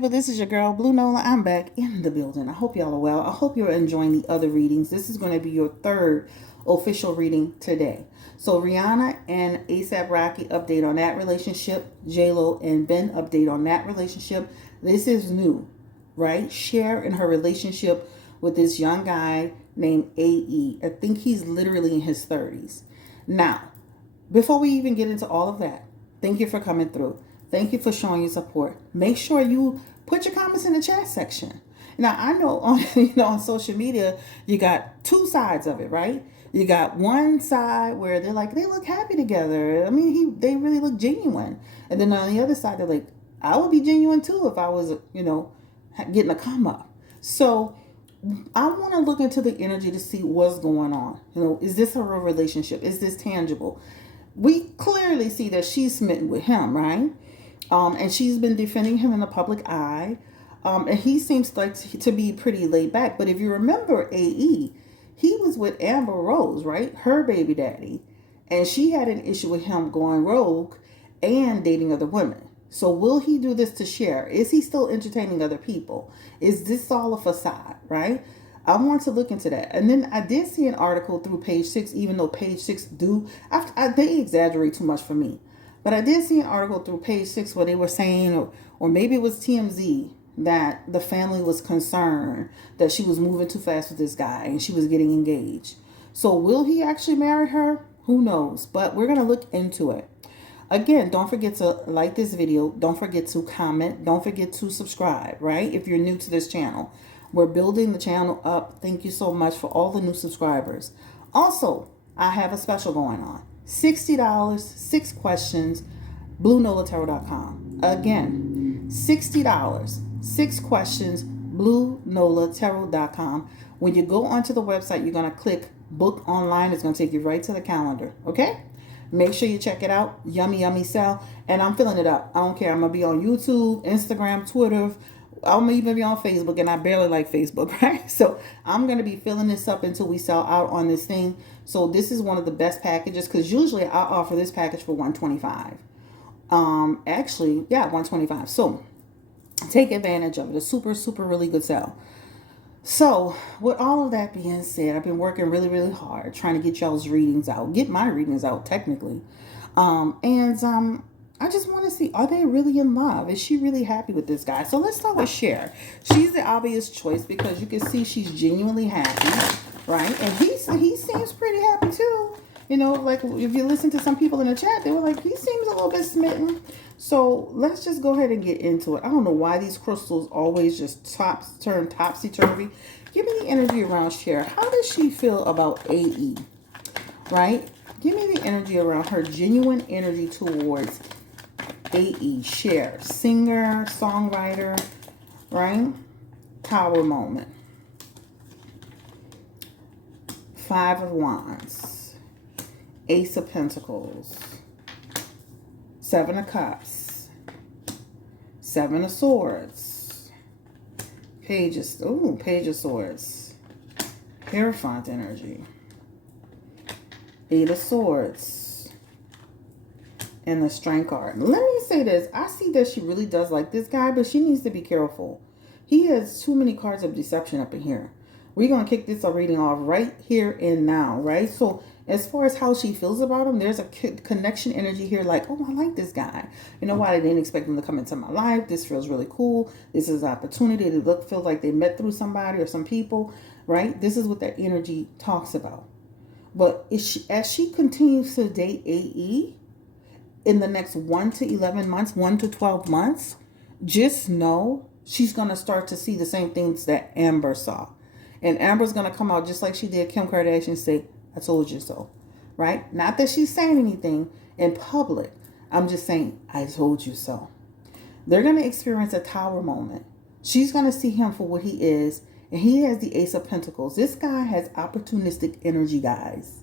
people, this is your girl Blue Nola. I'm back in the building. I hope y'all are well. I hope you're enjoying the other readings. This is going to be your third official reading today. So Rihanna and ASAP Rocky update on that relationship. J-Lo and Ben update on that relationship. This is new, right? Cher in her relationship with this young guy named AE. I think he's literally in his 30s. Now, before we even get into all of that, thank you for coming through. Thank you for showing your support. Make sure you put your comments in the chat section. Now, I know on on social media, you got two sides of it, right? You got one side where they're like, they look happy together. I mean, they really look genuine. And then on the other side, they're like, I would be genuine too if I was, getting a come up. So I want to look into the energy to see what's going on. Is this a real relationship? Is this tangible? We clearly see that she's smitten with him, right? And she's been defending him in the public eye. And he seems like to be pretty laid back. But if you remember AE, he was with Amber Rose, right? Her baby daddy. And she had an issue with him going rogue and dating other women. So will he do this to Cher? Is he still entertaining other people? Is this all a facade, right? I want to look into that. And then I did see an article through page 6, even though page 6 they exaggerate too much for me. But I did see an article through page 6 where they were saying, or maybe it was TMZ, that the family was concerned that she was moving too fast with this guy and she was getting engaged. So will he actually marry her? Who knows? But we're going to look into it. Again, don't forget to like this video. Don't forget to comment. Don't forget to subscribe, right? If you're new to this channel. We're building the channel up. Thank you so much for all the new subscribers. Also, I have a special going on. $60, 6 questions, BlueNolaTarot.com. Again, $60, 6 questions, BlueNolaTarot.com. When you go onto the website, you're going to click book online. It's going to take you right to the calendar. Okay? Make sure you check it out. Yummy, yummy sell. And I'm filling it up. I don't care. I'm going to be on YouTube, Instagram, Twitter. I'm going to even be on Facebook, and I barely like Facebook, right? So I'm going to be filling this up until we sell out on this thing. So this is one of the best packages, because usually I offer this package for $125. Actually, yeah, $125. So take advantage of it. A super, super really good sale. So with all of that being said, I've been working really, really hard trying to get y'all's readings out, get my readings out technically. I just want to see, are they really in love? Is she really happy with this guy? So let's start with Cher. She's the obvious choice because you can see she's genuinely happy, right? And he seems pretty happy too. Like if you listen to some people in the chat, they were like, he seems a little bit smitten. So let's just go ahead and get into it. I don't know why these crystals always just turn topsy-turvy. Give me the energy around Cher. How does she feel about AE, right? Give me the energy around her, genuine energy towards AE, Cher, singer, songwriter, right? Tower moment. 5 of Wands. Ace of Pentacles. 7 of Cups. 7 of Swords. Page of Swords. Hierophant energy. 8 of Swords. And the Strength card. Let me say this. I see that she really does like this guy, but she needs to be careful. He has too many cards of deception up in here. We're going to kick this reading off right here and now, right? So as far as how she feels about him, there's a connection energy here like, oh, I like this guy. You know what? I didn't expect him to come into my life. This feels really cool. This is an opportunity to feel like they met through somebody or some people, right? This is what that energy talks about. But as she continues to date AE in the next 1 to 11 months, 1 to 12 months, just know she's going to start to see the same things that Amber saw. And Amber's going to come out just like she did Kim Kardashian and say, I told you so, right? Not that she's saying anything in public. I'm just saying, I told you so. They're going to experience a tower moment. She's going to see him for what he is. And he has the Ace of Pentacles. This guy has opportunistic energy, guys.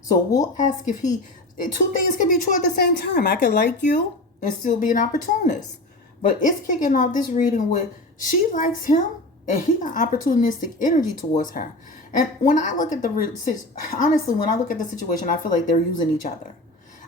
So we'll ask if two things can be true at the same time. I could like you and still be an opportunist. But it's kicking off this reading with she likes him and he got opportunistic energy towards her. And when I look at honestly, when I look at the situation, I feel like they're using each other.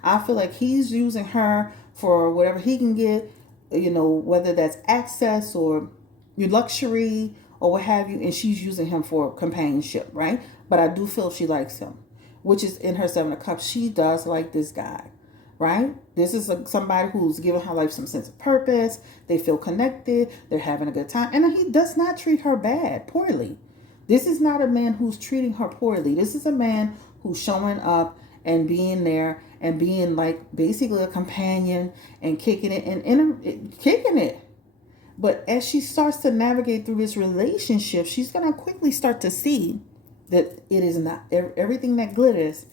I feel like he's using her for whatever he can get. whether that's access or your luxury or what have you, and she's using him for companionship, right? But I do feel she likes him, which is in her Seven of Cups. She does like this guy, right? This is somebody who's giving her life some sense of purpose. They feel connected. They're having a good time. And he does not treat her poorly. This is not a man who's treating her poorly. This is a man who's showing up and being there and being like basically a companion and kicking it and kicking it. But as she starts to navigate through this relationship, she's going to quickly start to see that it is not everything that glitters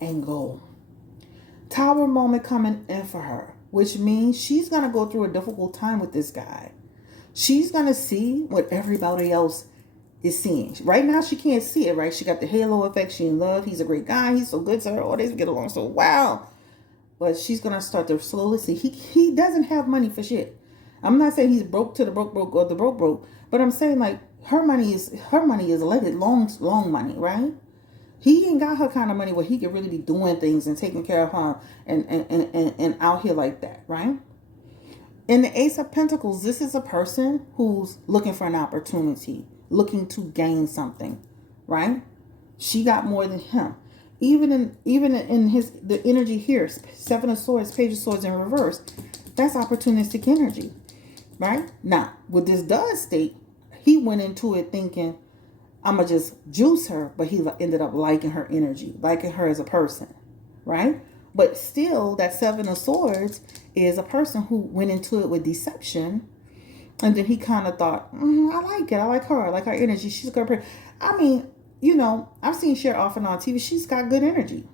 and gold. Tower moment coming in for her, which means she's going to go through a difficult time with this guy. She's going to see what everybody else is seeing. Right now, she can't see it, right? She got the halo effect. She in love. He's a great guy. He's so good to her. Oh, they get along so well. But she's going to start to slowly see. He doesn't have money for shit. I'm not saying he's broke to the broke or the broke, but I'm saying like her money is legged long money, right? He ain't got her kind of money where he could really be doing things and taking care of her and out here like that, right? In the Ace of Pentacles, this is a person who's looking for an opportunity, looking to gain something, right? She got more than him. Even in the energy here, Seven of Swords, Page of Swords in reverse, that's opportunistic energy, right? Now, what this does state, he went into it thinking, I'm going to just juice her, but he ended up liking her energy, liking her as a person, right? But still, that Seven of Swords is a person who went into it with deception, and then he kind of thought, I like it, I like her, I like her energy, she's a good person. I mean, I've seen Cher off and on TV, she's got good energy.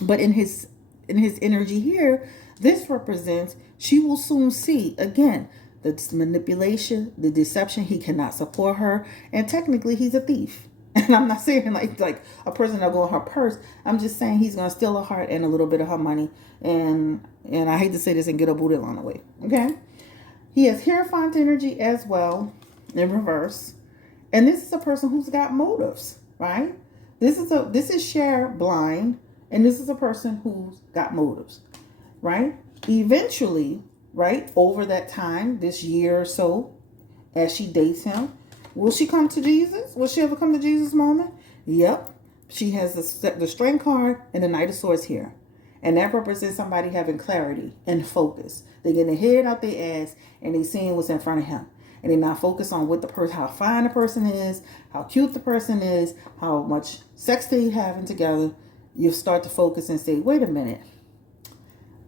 But in his energy here, this represents she will soon see, again, the manipulation, the deception. He cannot support her. And technically, he's a thief. And I'm not saying like a person that'll go in her purse. I'm just saying he's going to steal her heart and a little bit of her money. And I hate to say this and get a booty along the way. Okay? He has Hierophant energy as well in reverse. And this is a person who's got motives, right? This is Cher blind. And this is a person who's got motives, right? Eventually, right, over that time, this year or so, as she dates him, will she come to Jesus? Will she ever come to Jesus moment? Yep. She has the Strength card and the Knight of Swords here. And that represents somebody having clarity and focus. They get their head out their ass and they seeing what's in front of him. And they're not focused on how fine the person is, how cute the person is, how much sex they having together. You start to focus and say, wait a minute.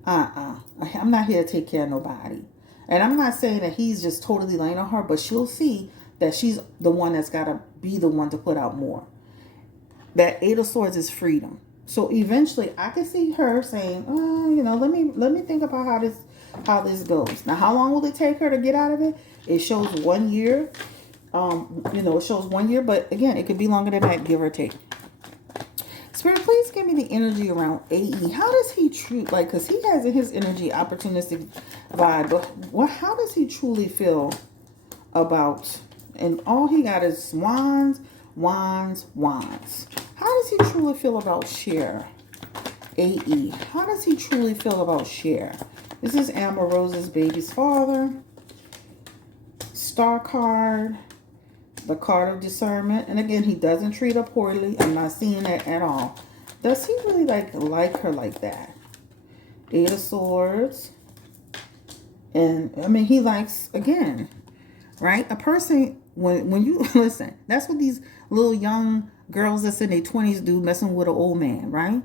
I'm not here to take care of nobody. And I'm not saying that he's just totally laying on her, but she'll see that she's the one that's got to be the one to put out more. That Eight of Swords is freedom. So eventually I can see her saying, let me think about how this goes. Now, how long will it take her to get out of it? It shows 1 year. It shows 1 year, but again, it could be longer than that, give or take. Spirit, please give me the energy around AE. How does he treat, because he has in his energy opportunistic vibe, but how does he truly feel about, and all he got is wands. How does he truly feel about Cher? AE. How does he truly feel about Cher? This is Amber Rose's baby's father. Star card. The card of discernment. And again, he doesn't treat her poorly. I'm not seeing that at all. Does he really like her like that? Eight of Swords. And I mean, he likes, again, right? A person, when you listen, that's what these little young girls that's in their 20s do, messing with an old man, right?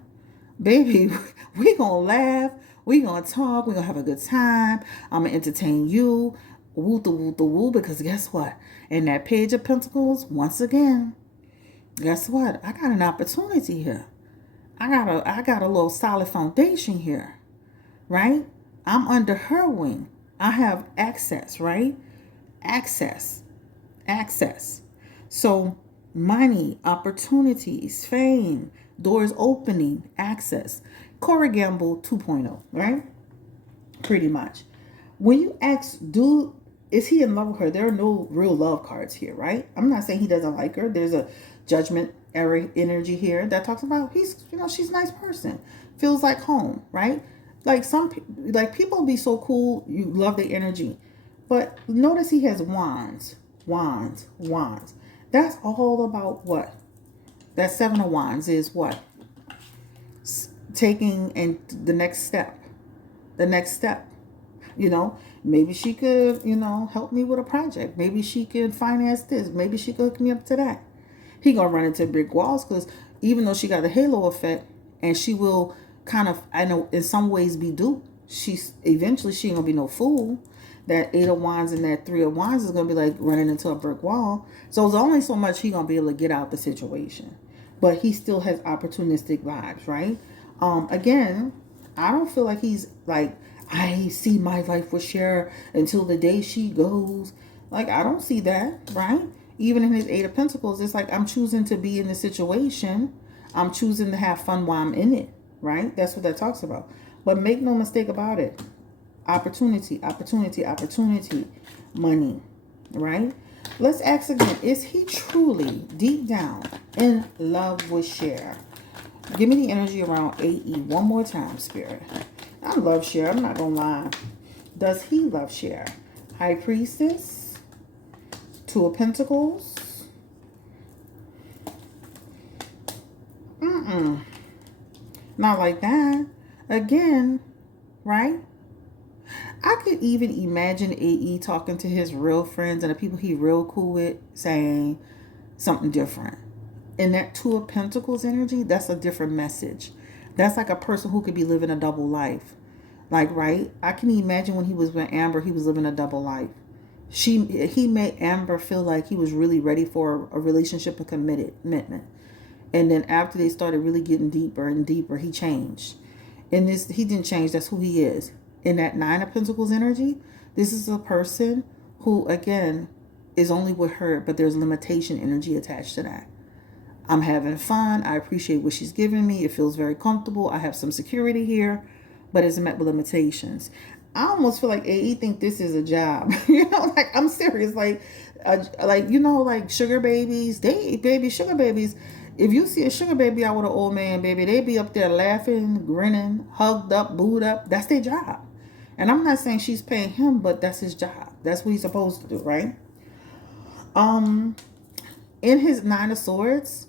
Baby, we gonna laugh, we gonna talk, we gonna have a good time. I'm gonna entertain you. Woo, because guess what? In that Page of Pentacles, once again, guess what? I got an opportunity here. I got a little solid foundation here, right? I'm under her wing. I have access, right? Access. So money, opportunities, fame, doors opening, access. Corey Gamble 2.0, right? Pretty much. When you ask, is he in love with her? There are no real love cards here, right? I'm not saying he doesn't like her. There's a judgment energy here that talks about she's a nice person. Feels like home, right? Like like people be so cool, you love their energy. But notice he has wands, wands, wands. That's all about what? That seven of wands is what? Taking and the next step. The next step. You know, maybe she could, help me with a project. Maybe she could finance this. Maybe she could hook me up to that. He gonna run into brick walls because even though she got the halo effect and she will kind of, I know, in some ways be duped, she's eventually she ain't gonna be no fool. That eight of wands and that three of wands is gonna be like running into a brick wall. So it's only so much he gonna be able to get out the situation. But he still has opportunistic vibes, right? Again, I don't feel like he's like, I see my life with Cher until the day she goes. Like, I don't see that, right? Even in his Eight of Pentacles, it's like I'm choosing to be in the situation. I'm choosing to have fun while I'm in it, right? That's what that talks about. But make no mistake about it. Opportunity, opportunity, opportunity, money, right? Let's ask again, is he truly, deep down, in love with Cher? Give me the energy around AE one more time, Spirit. I love Cher. I'm not going to lie. Does he love Cher? High Priestess. Two of Pentacles. Not like that. Again, right? I could even imagine AE talking to his real friends and the people he real cool with saying something different. In that Two of Pentacles energy, that's a different message. That's like a person who could be living a double life. Like, right? I can imagine when he was with Amber, he was living a double life. He made Amber feel like he was really ready for a relationship, a commitment. And then after they started really getting deeper and deeper, he changed. And this, he didn't change. That's who he is. In that Nine of Pentacles energy, this is a person who, again, is only with her, but there's limitation energy attached to that. I'm having fun. I appreciate what she's giving me. It feels very comfortable. I have some security here, but it's met with limitations. I almost feel like AE think this is a job. Like, I'm serious. Like sugar babies, sugar babies. If you see a sugar baby out with an old man, baby, they be up there laughing, grinning, hugged up, booed up. That's their job. And I'm not saying she's paying him, but that's his job. That's what he's supposed to do, right? In his Nine of Swords,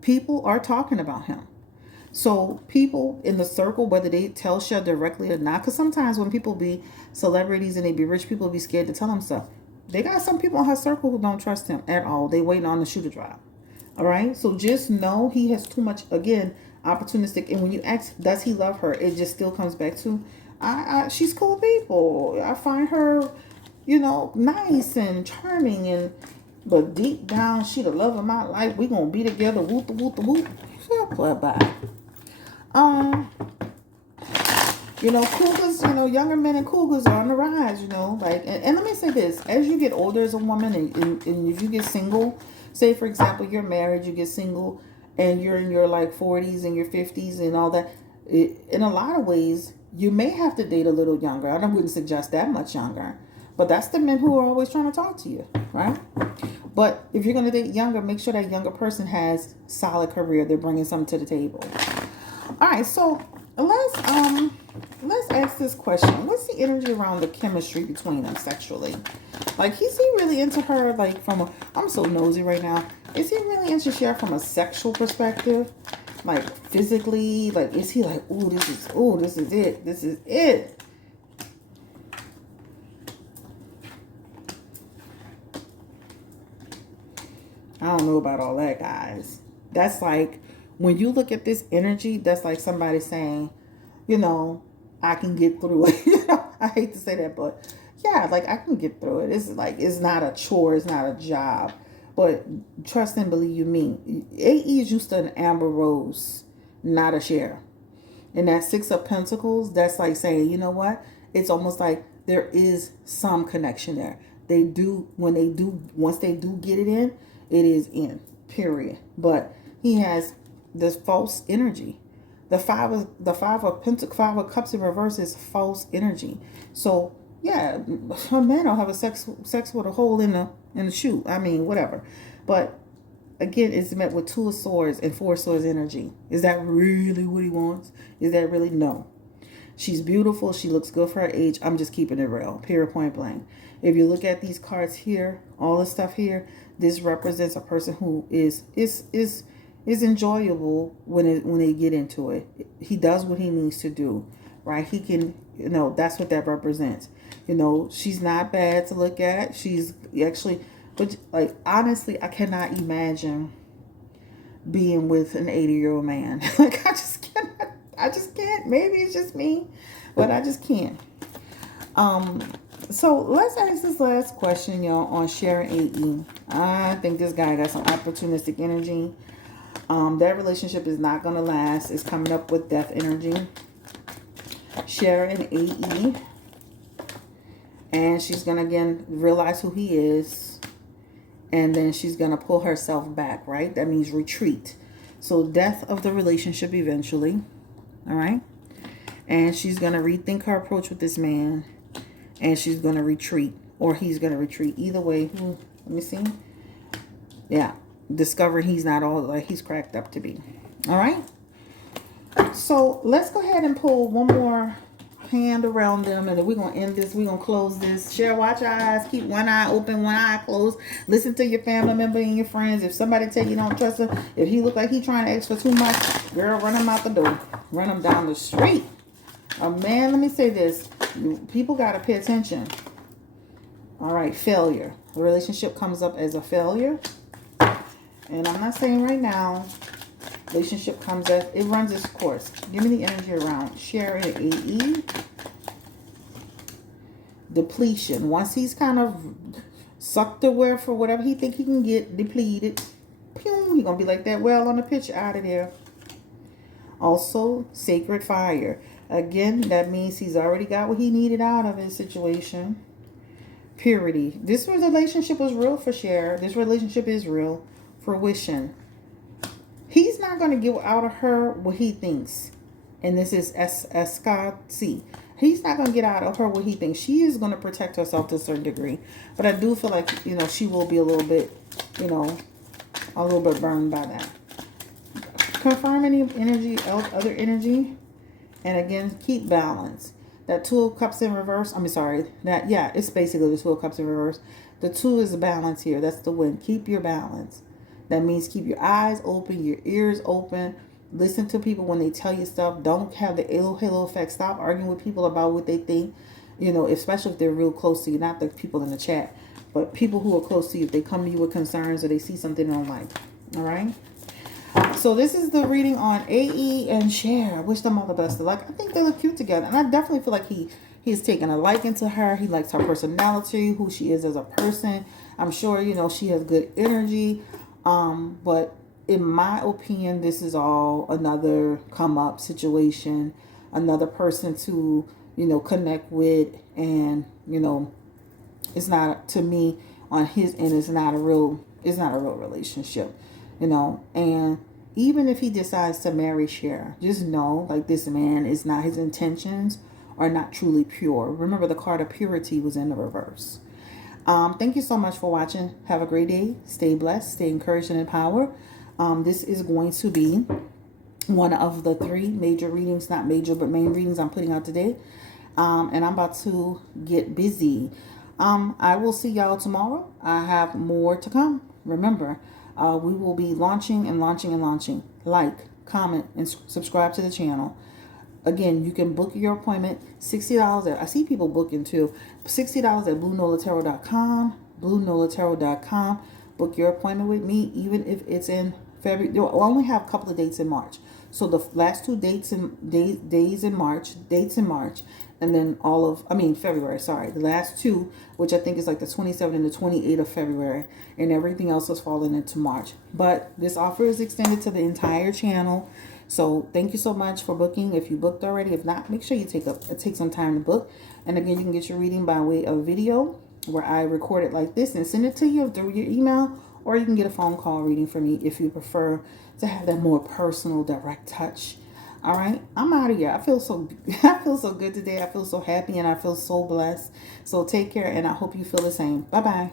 people are talking about him. So people in the circle, whether they tell Cher directly or not, because sometimes when people be celebrities and they be rich, people be scared to tell them stuff. They got some people in her circle who don't trust him at all. They waiting on the shoe to drop. All right. So just know he has too much, again, opportunistic. And when you ask, does he love her? It just still comes back to, she's cool people. I find her, nice and charming, but deep down, she the love of my life. We gonna be together. Whoop the whoop the whoop. Bye. Cougars, younger men and cougars are on the rise, like, and let me say this, as you get older as a woman and if you get single, say for example, you're married, you get single and you're in your like 40s and your 50s and all that, in a lot of ways, you may have to date a little younger. I wouldn't suggest that much younger, but that's the men who are always trying to talk to you, right? But if you're going to date younger, make sure that younger person has solid career. They're bringing something to the table. All right, so let's ask this question. What's the energy around the chemistry between them sexually? Like, is he really into her, like, I'm so nosy right now. Is he really into Cher from a sexual perspective? Like, physically? Like, is he like, this is it. This is it. I don't know about all that, guys. That's like, when you look at this energy, that's like somebody saying, I can get through it. I hate to say that, but yeah, like, I can get through it. It's like, it's not a chore. It's not a job. But trust and believe you me. AE is used to an Amber Rose, not a Cher. And that Six of Pentacles, that's like saying, you know what? It's almost like there is some connection there. Once they do get it in, it is in, period. But he has this false energy. The five of cups in reverse is false energy. So yeah, a man will have a sex with a hole in the shoe. I mean, whatever. But again, it's met with Two of Swords and Four of Swords energy. Is that really what he wants? Is that really? No. She's beautiful. She looks good for her age. I'm just keeping it real. Period, point blank. If you look at these cards here, all the stuff here, this represents a person who is enjoyable when they get into it. He does what he needs to do, right? He can, that's what that represents. She's not bad to look at. She's actually, but like honestly, I cannot imagine being with an 80-year-old man. Like I just can't. Maybe it's just me, but I just can't. So let's ask this last question, y'all, on Cher and AE. I think this guy got some opportunistic energy. That relationship is not going to last. It's coming up with death energy. Cher and AE. And she's going to, again, realize who he is. And then she's going to pull herself back, right? That means retreat. So death of the relationship eventually. All right? And she's going to rethink her approach with this man. And she's going to retreat. Or he's going to retreat. Either way. Let me see. Yeah. Discover he's not all like he's cracked up to be. All right? So let's go ahead and pull one more hand around them, and then we're going to end this. We're going to close this. Cher, watch your eyes. Keep one eye open, one eye closed. Listen to your family member and your friends. If somebody tell you don't trust him, if he look like he trying to ask for too much, girl, run him out the door. Run him down the street. Man, let me say this. People got to pay attention. All right, failure. The relationship comes up as a failure. And I'm not saying right now, relationship comes as, it runs its course. Give me the energy around Cher and AE. Depletion. Once he's kind of sucked away for whatever he think he can get, depleted, pew, he's going to be like that well on the pitch, out of there. Also, sacred fire. Again, that means he's already got what he needed out of his situation. Purity. This relationship was real for Cher. This relationship is real. Fruition. He's not going to give out of her what he thinks. And this is SSC. He's not going to get out of her what he thinks. She is going to protect herself to a certain degree. But I do feel like, she will be a little bit, a little bit burned by that. Confirm any energy, other energy. And again, keep balance. That Two of Cups in reverse. It's basically the Two of Cups in reverse. The 2 is balance here. That's the win. Keep your balance. That means keep your eyes open, your ears open. Listen to people when they tell you stuff. Don't have the halo effect. Stop arguing with people about what they think. Especially if they're real close to you. Not the people in the chat, but people who are close to you. If they come to you with concerns or they see something they don't like. All right? So this is the reading on AE and Cher. I wish them all the best of luck. I think they look cute together. And I definitely feel like he's taken a liking to her. He likes her personality, who she is as a person. I'm sure, she has good energy. But in my opinion, this is all another come up situation, another person to, connect with. And, it's not, to me, on his end, it's not a real relationship, and even if he decides to marry Cher, just know, like, this man is not, his intentions are not truly pure. Remember, the card of purity was in the reverse. Thank you so much for watching. Have a great day. Stay blessed. Stay encouraged and empowered. This is going to be one of the 3 major readings, not major, but main readings I'm putting out today. And I'm about to get busy. I will see y'all tomorrow. I have more to come. Remember, we will be launching and launching and launching. Like, comment, and subscribe to the channel. Again, you can book your appointment. $60 I see people booking too. $60 at BlueNolaTarot.com. BlueNolaTarot.com. Book your appointment with me, even if it's in February. We'll only have a couple of dates in March. So the last 2 days in March, and then February, sorry. The last 2, which I think is like the 27th and the 28th of February, and everything else is falling into March. But this offer is extended to the entire channel. So thank you so much for booking. If you booked already, if not, make sure you take some time to book. And again, you can get your reading by way of video, where I record it like this and send it to you through your email, or you can get a phone call reading from me if you prefer to have that more personal, direct touch. All right, I'm out of here. I feel so good today. I feel so happy and I feel so blessed. So take care, and I hope you feel the same. Bye-bye.